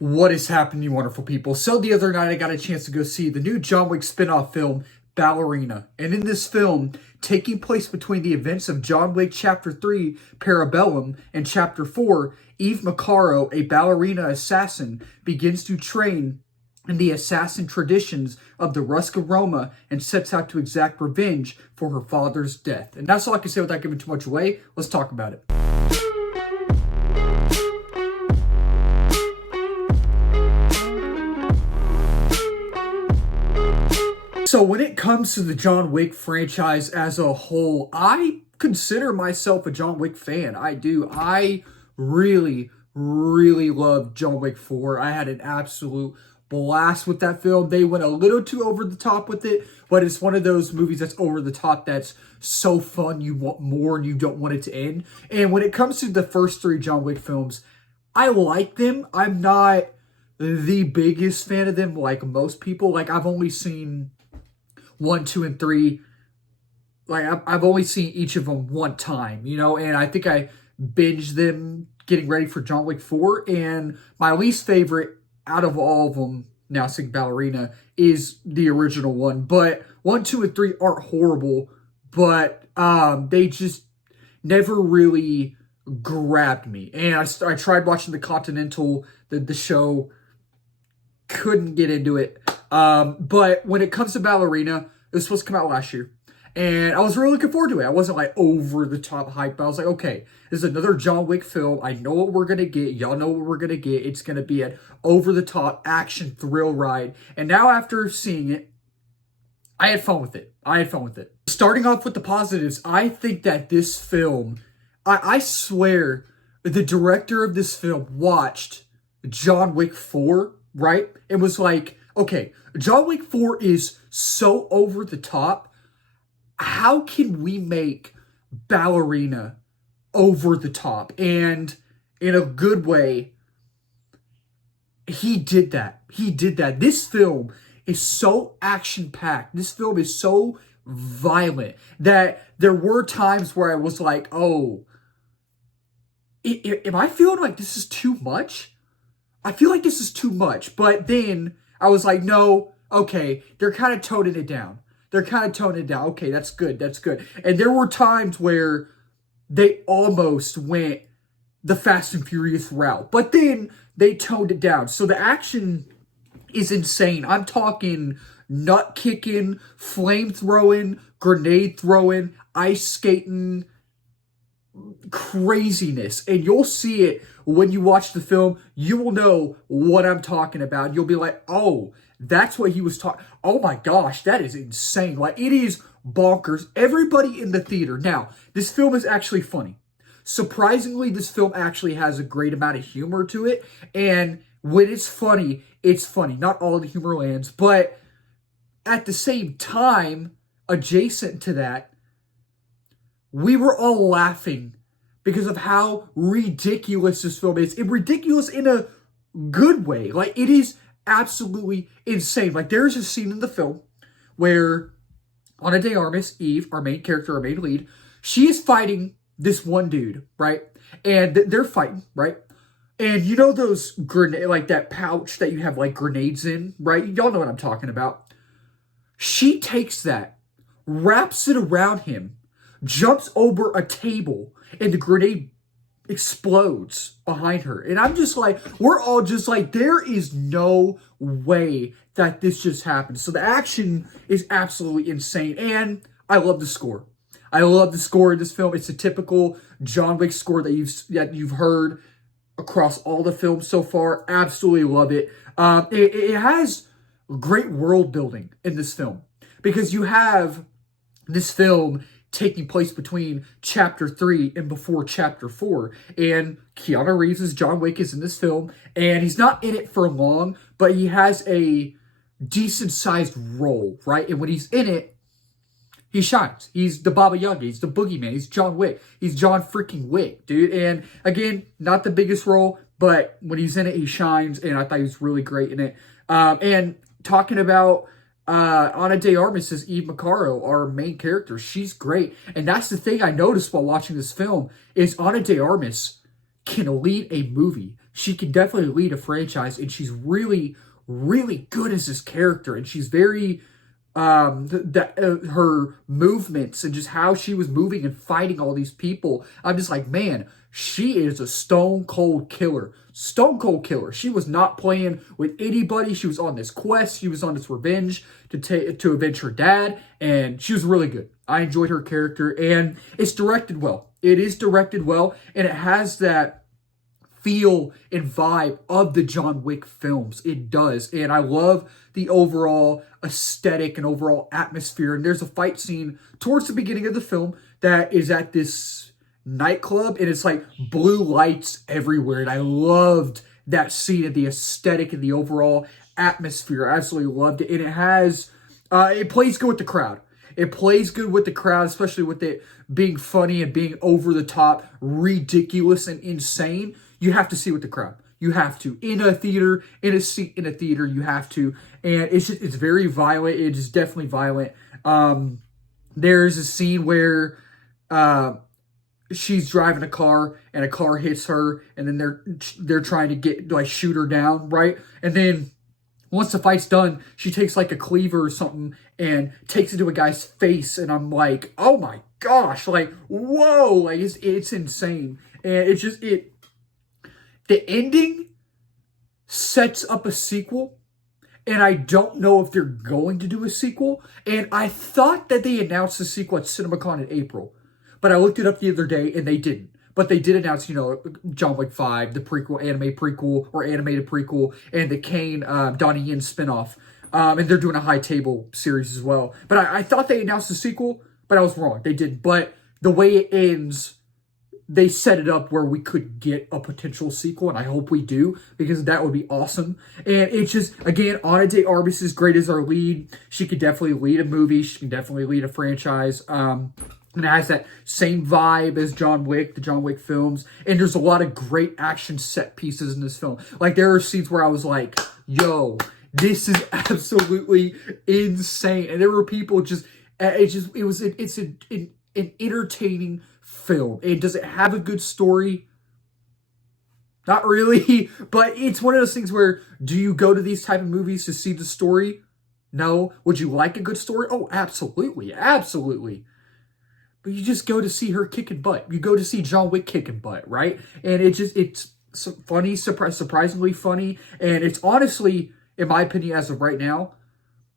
What is happening, you wonderful people? So the other night I got a chance to go see the new John Wick spin-off film, Ballerina. And in this film, taking place between the events of John Wick Chapter 3, Parabellum, and Chapter 4, Eve Macaro, a ballerina assassin, begins to train in the assassin traditions of the Ruska Roma and sets out to exact revenge for her father's death. And that's all I can say without giving too much away. Let's talk about it. So when it comes to the John Wick franchise as a whole, I consider myself a John Wick fan. I do. I really love John Wick 4. I had an absolute blast with that film. They went a little too over the top with it, but it's one of those movies that's over the top that's so fun you want more and you don't want it to end. And when it comes to the first three John Wick films, I like them. I'm not the biggest fan of them like most people. Like, I've only seen 1, 2, and 3. Like, I've only seen each of them one time, and I think I binged them getting ready for John Wick 4, and my least favorite out of all of them, now seeing Ballerina, is the original one. But 1, 2, and 3 aren't horrible, but they just never really grabbed me. And I tried watching The Continental, the show, couldn't get into it. But when it comes to Ballerina, it was supposed to come out last year. And I was really looking forward to it. I wasn't like over the top hype, but I was like, okay, this is another John Wick film. I know what we're going to get. Y'all know what we're going to get. It's going to be an over the top action thrill ride. And now after seeing it, I had fun with it. Starting off with the positives, I think that this film, I swear the director of this film watched John Wick 4, right? And was like, okay, John Wick 4 is so over the top. How can we make Ballerina over the top? And in a good way, he did that. This film is so action-packed. This film is so violent that there were times where I was like, oh, am I feeling like this is too much? I feel like this is too much. But then I was like, no, okay, they're kind of toning it down. Okay, that's good. And there were times where they almost went the Fast and Furious route, but then they toned it down. So the action is insane. I'm talking nut kicking, flame throwing, grenade throwing, ice skating, craziness. And you'll see it when you watch the film. You will know what I'm talking about. You'll be like, oh, that's what he was talking. Oh my gosh, that is insane. Like, it is bonkers. Everybody in the theater. Now, this film is actually funny. Surprisingly, this film actually has a great amount of humor to it. And when it's funny, it's funny. Not all of the humor lands, but at the same time, adjacent to that, we were all laughing because of how ridiculous this film is. And ridiculous in a good way. Like, it is absolutely insane. Like, there's a scene in the film where Ana de Armas, Eve, our main character, our main lead, she is fighting this one dude, right? And they're fighting, right? And you know those grenade, like that pouch that you have like grenades in, right? Y'all know what I'm talking about. She takes that, wraps it around him, jumps over a table, and the grenade explodes behind her. And I'm just like, we're all just like, there is no way that this just happened. So the action is absolutely insane. And I love the score. I love the score in this film. It's a typical John Wick score that you've heard across all the films so far. Absolutely love it. It has great world building in this film because you have this film taking place between Chapter 3 and before Chapter 4. And Keanu Reeves' John Wick is in this film. And he's not in it for long, but he has a decent-sized role, right? And when he's in it, he shines. He's the Baba Yaga. He's the boogeyman. He's John Wick. He's John freaking Wick, dude. And again, not the biggest role, but when he's in it, he shines. And I thought he was really great in it. And talking about Ana de Armas as Eve Macaro, our main character, she's great. And that's the thing I noticed while watching this film is Ana de Armas can lead a movie. she can definitely lead a franchise, and she's really, really good as this character, and she's very her movements and just how she was moving and fighting all these people. I'm just like, man, she is a stone cold killer. Stone cold killer. She was not playing with anybody. She was on this quest. She was on this revenge to avenge her dad, and she was really good. I enjoyed her character, and it's directed well. It is directed well, and it has that feel and vibe of the John Wick films. It does. And I love the overall aesthetic and overall atmosphere. And there's a fight scene towards the beginning of the film that is at this nightclub, and it's like blue lights everywhere. And I loved that scene and the aesthetic and the overall atmosphere. I absolutely loved it. And it has, it plays good with the crowd. It plays good with the crowd, especially with it being funny and being over the top, ridiculous and insane. You have to see with the crowd. You have to. In a theater, in a seat in a theater, you have to. And it's very violent. It is definitely violent. There's a scene where she's driving a car and a car hits her, and then they're trying to shoot her down, right? And then once the fight's done, she takes like a cleaver or something and takes it to a guy's face, and I'm like, oh my gosh, like, whoa, like it's insane. And the ending sets up a sequel, and I don't know if they're going to do a sequel. And I thought that they announced the sequel at CinemaCon in April, but I looked it up the other day and they didn't. But they did announce, John Wick 5, the prequel, anime prequel, or animated prequel, and the Kane, Donnie Yen spinoff. And they're doing a High Table series as well. But I thought they announced the sequel, but I was wrong. They didn't. But the way it ends, they set it up where we could get a potential sequel, and I hope we do, because that would be awesome. And it's just, again, Ana de Armas is great as our lead. She could definitely lead a movie. She can definitely lead a franchise. And it has that same vibe as John Wick, the John Wick films. And there's a lot of great action set pieces in this film. Like, there are scenes where I was like, yo, this is absolutely insane. And there were people it's an entertaining film. And does it have a good story? Not really. But it's one of those things where, do you go to these type of movies to see the story? No. Would you like a good story? Oh, absolutely. Absolutely. But you just go to see her kicking butt. You go to see John Wick kicking butt, right? And it's funny, surprisingly funny. And it's honestly, in my opinion, as of right now,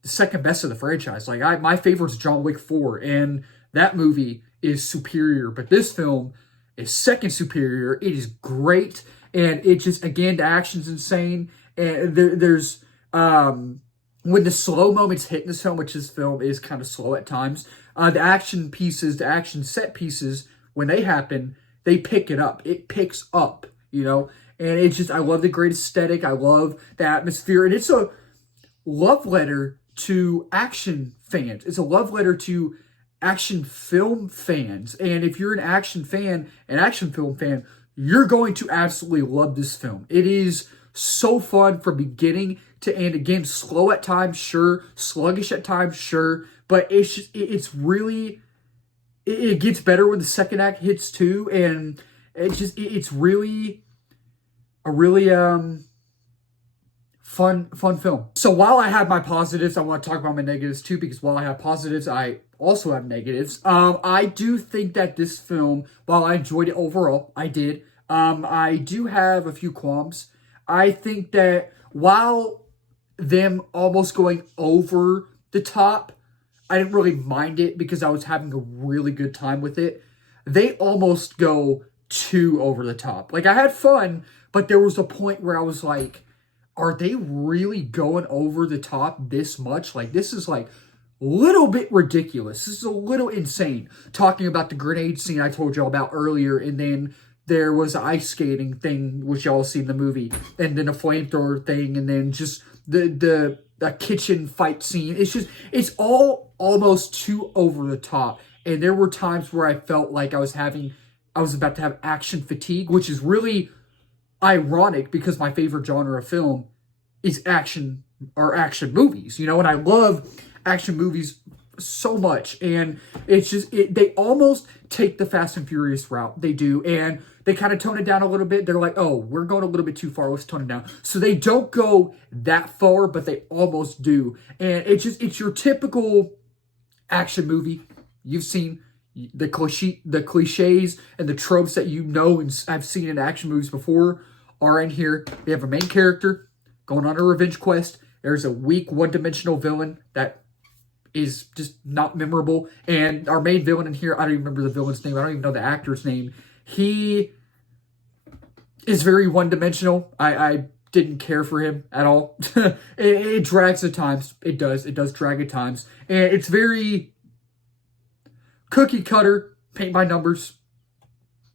the second best of the franchise. Like, my favorite is John Wick 4. And that movie is superior. But this film is second superior. It is great. And it just, again, the action's insane. And there's, when the slow moments hit in this film, which this film is kind of slow at times, the action pieces, the action set pieces, when they happen, they pick it up. It picks up, And it's just, I love the great aesthetic. I love the atmosphere. And it's a love letter to action fans. It's a love letter to action film fans. And if you're an action fan, an action film fan, you're going to absolutely love this film. It is so fun from beginning to end. Again, slow at times, sure. Sluggish at times, sure. But it's really, it gets better when the second act hits too. And it's really a really fun film. So while I have my positives, I want to talk about my negatives too, because while I have positives, I also have negatives. I do think that this film, while I enjoyed it overall, I did, I do have a few qualms. I think that while them almost going over the top, I didn't really mind it because I was having a really good time with it. They almost go too over the top. Like, I had fun, but there was a point where I was like, are they really going over the top this much? Like, this is like a little bit ridiculous. This is a little insane. Talking about the grenade scene I told y'all about earlier, and then there was an ice skating thing, which y'all see in the movie, and then a flamethrower thing, and then just the kitchen fight scene. It's all almost too over the top. And there were times where I felt like I was about to have action fatigue, which is really ironic because my favorite genre of film is action movies, and I love action movies so much. And it's just, they almost take the Fast and Furious route. They do. And they kind of tone it down a little bit. They're like, oh, we're going a little bit too far. Let's tone it down. So they don't go that far, but they almost do. And it's your typical action movie. You've seen the cliches and the tropes that you know and I've seen in action movies before are in here. We have a main character going on a revenge quest. There's a weak, one-dimensional villain that is just not memorable. And our main villain in here, I don't even remember the villain's name. I don't even know the actor's name. He is very one-dimensional. I didn't care for him at all. it drags at times. It does. It does drag at times. And it's very cookie cutter, paint by numbers.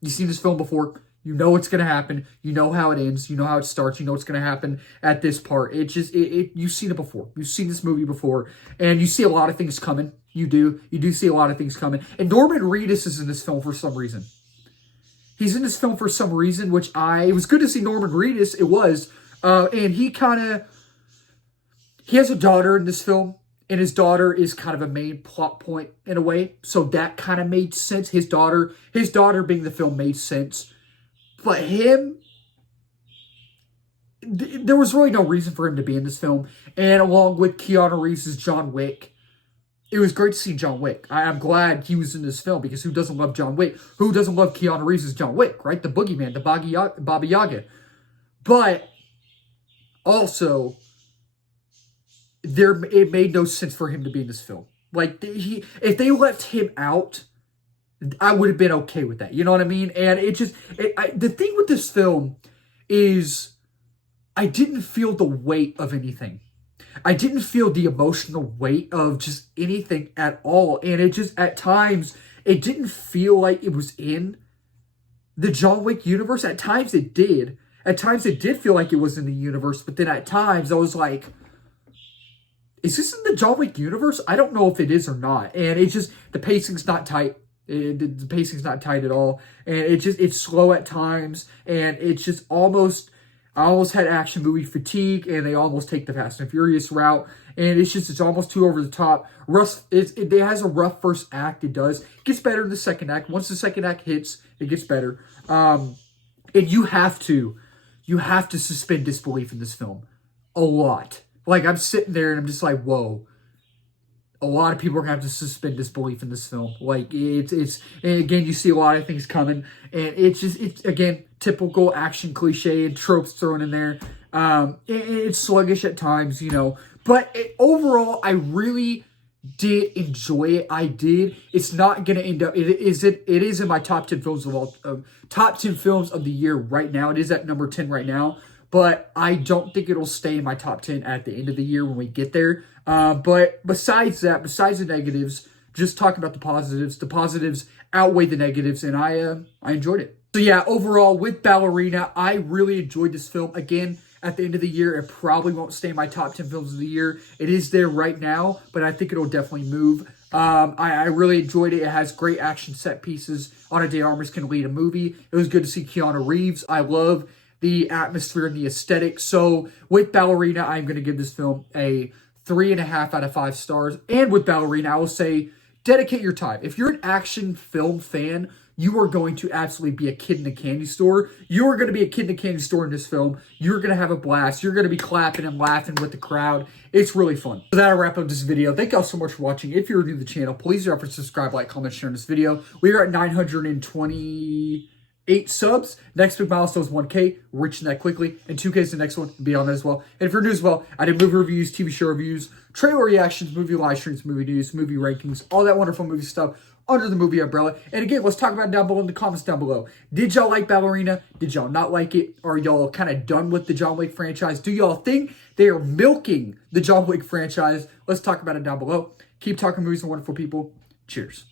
You've seen this film before. You know what's going to happen. You know how it ends. You know how it starts. You know what's going to happen at this part. You've seen it before. You've seen this movie before. And you see a lot of things coming. You do. You do see a lot of things coming. And Norman Reedus is in this film for some reason. He's in this film for some reason, it was good to see Norman Reedus. It was. And he has a daughter in this film. And his daughter is kind of a main plot point in a way. So that kind of made sense. His daughter being the film made sense. But there was really no reason for him to be in this film. And along with Keanu Reeves' John Wick, it was great to see John Wick. I'm glad he was in this film because who doesn't love John Wick? Who doesn't love Keanu Reeves' John Wick, right? The boogeyman, the Baba Yaga. But also, it made no sense for him to be in this film. Like, if they left him out, I would have been okay with that. You know what I mean? And the thing with this film is I didn't feel the weight of anything. I didn't feel the emotional weight of just anything at all. And it just, at times, it didn't feel like it was in the John Wick universe. At times it did. At times it did feel like it was in the universe. But then at times I was like, is this in the John Wick universe? I don't know if it is or not. And the pacing's not tight. The pacing's not tight at all. And it's slow at times. And it's just I almost had action movie fatigue. And they almost take the Fast and Furious route. And it's almost too over the top. It has a rough first act. It does. It gets better in the second act. Once the second act hits, it gets better. And you have to suspend disbelief in this film. A lot. Like, I'm sitting there and I'm just like, whoa. A lot of people are going to have to suspend disbelief in this film. Like, and again, you see a lot of things coming. And it's again, typical action cliche and tropes thrown in there. It's sluggish at times, you know. But overall, I really did enjoy it. I did. It's not going to end up, it is in my top 10 films top 10 films of the year right now. It is at number 10 right now. But I don't think it'll stay in my top 10 at the end of the year when we get there. But besides the negatives, just talking about the positives outweigh the negatives, and I enjoyed it. So yeah, overall, with Ballerina, I really enjoyed this film. Again, at the end of the year, it probably won't stay in my top 10 films of the year. It is there right now, but I think it'll definitely move. I really enjoyed it. It has great action set pieces. Ana de Armas can lead a movie. It was good to see Keanu Reeves. I love the atmosphere and the aesthetic. So with Ballerina, I'm going to give this film a 3.5 out of 5 stars. And with Ballerina, I will say, dedicate your time. If you're an action film fan, you are going to absolutely be a kid in a candy store. You are going to be a kid in a candy store in this film. You're going to have a blast. You're going to be clapping and laughing with the crowd. It's really fun. So that'll wrap up this video. Thank y'all so much for watching. If you're new to the channel, please do not forget to subscribe, like, comment, share in this video. We are at 928 subs. Next big milestone is 1K. We're reaching that quickly. And 2K is the next one. Be on that as well. And if you're new as well, I did movie reviews, TV show reviews, trailer reactions, movie live streams, movie news, movie rankings, all that wonderful movie stuff under the movie umbrella. And again, let's talk about it down below in the comments down below. Did y'all like Ballerina? Did y'all not like it? Are y'all kind of done with the John Wick franchise? Do y'all think they are milking the John Wick franchise? Let's talk about it down below. Keep talking movies and wonderful people. Cheers.